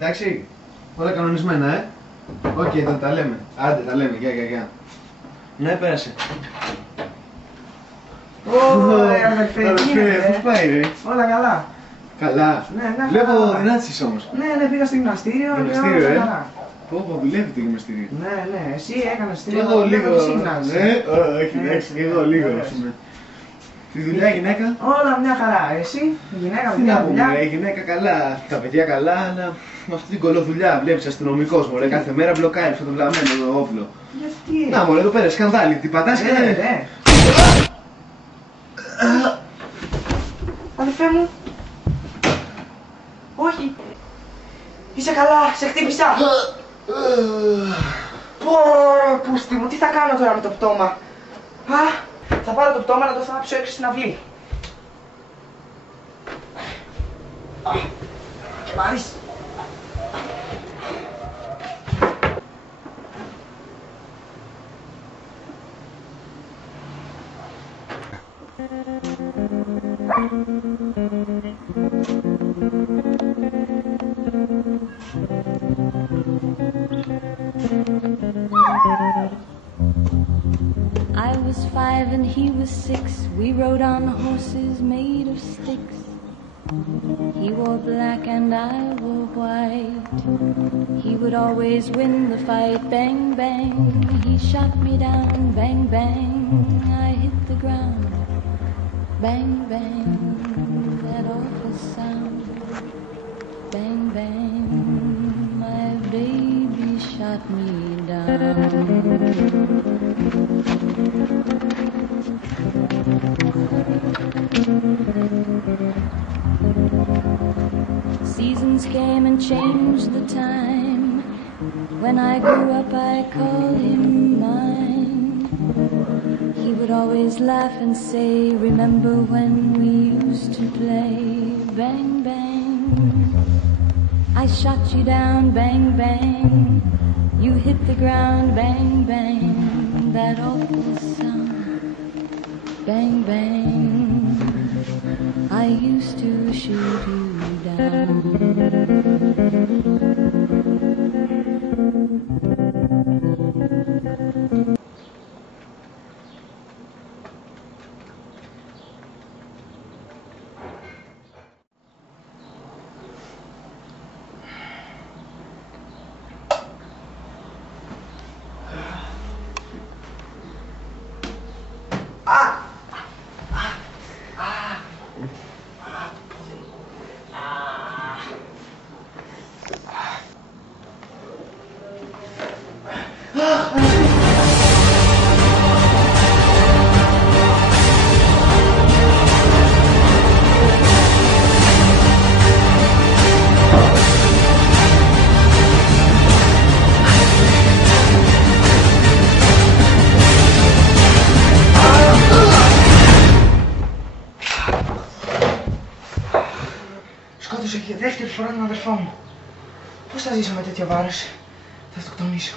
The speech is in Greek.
Εντάξει, όλα κανονισμένα, Οκ, τότε τα λέμε. Άντε, τα λέμε, γεια. Ναι, πέρασε. Ωραία, αδερφέ, πώς πάει, ρε? όλα καλά. Καλά. Ναι, Βλέπω δυνάτησες όμως. Ναι, πήγα στο γυμναστήριο. Γυμναστήριο, Πω, δουλεύει το γυμναστήριο. Ναι, εσύ έκανες Και εγώ λίγο. Όχι, εντάξει, και εγώ λίγο. Τη δουλειά, γυναίκα. Όλα μια χαρά. Εσύ, η γυναίκα, Τι να πούμε, η γυναίκα καλά, τα παιδιά καλά, αλλά με αυτή την κολοδουλειά βλέπεις αστυνομικός, μωρέ, κάθε μέρα μπλοκάρει αυτό το βλαμμένο όπλο. Γιατί? Να, μωρέ, εδώ πέρα, σκανδάλι, τι πατάς και ναι. Αδερφέ μου. Όχι. Είσαι καλά, σε χτύπησα. Πω, πούστη μου, τι θα κάνω τώρα με το πτώμα. Θα πάρω το πτώμα να το θάψω έξω στην αυλή. Και πάρεις. I was 5 and he was 6. We rode on horses made of sticks. He wore black and I wore white. He would always win the fight. Bang, bang, he shot me down. Bang, bang, I hit the ground. Bang, bang, that awful sound. Bang, bang, my baby shot me down. Seasons came and changed the time. When I grew up I called him mine. He would always laugh and say, remember when we used to play? Bang, bang, I shot you down. Bang, bang, you hit the ground. Bang, bang, that awful sound. Bang, bang, I used to shoot you down. Σκότωσα και για δεύτερη φορά τον αδερφό μου. Πώς θα ζήσω με τέτοιο βάρος? Θα αυτοκτονήσω.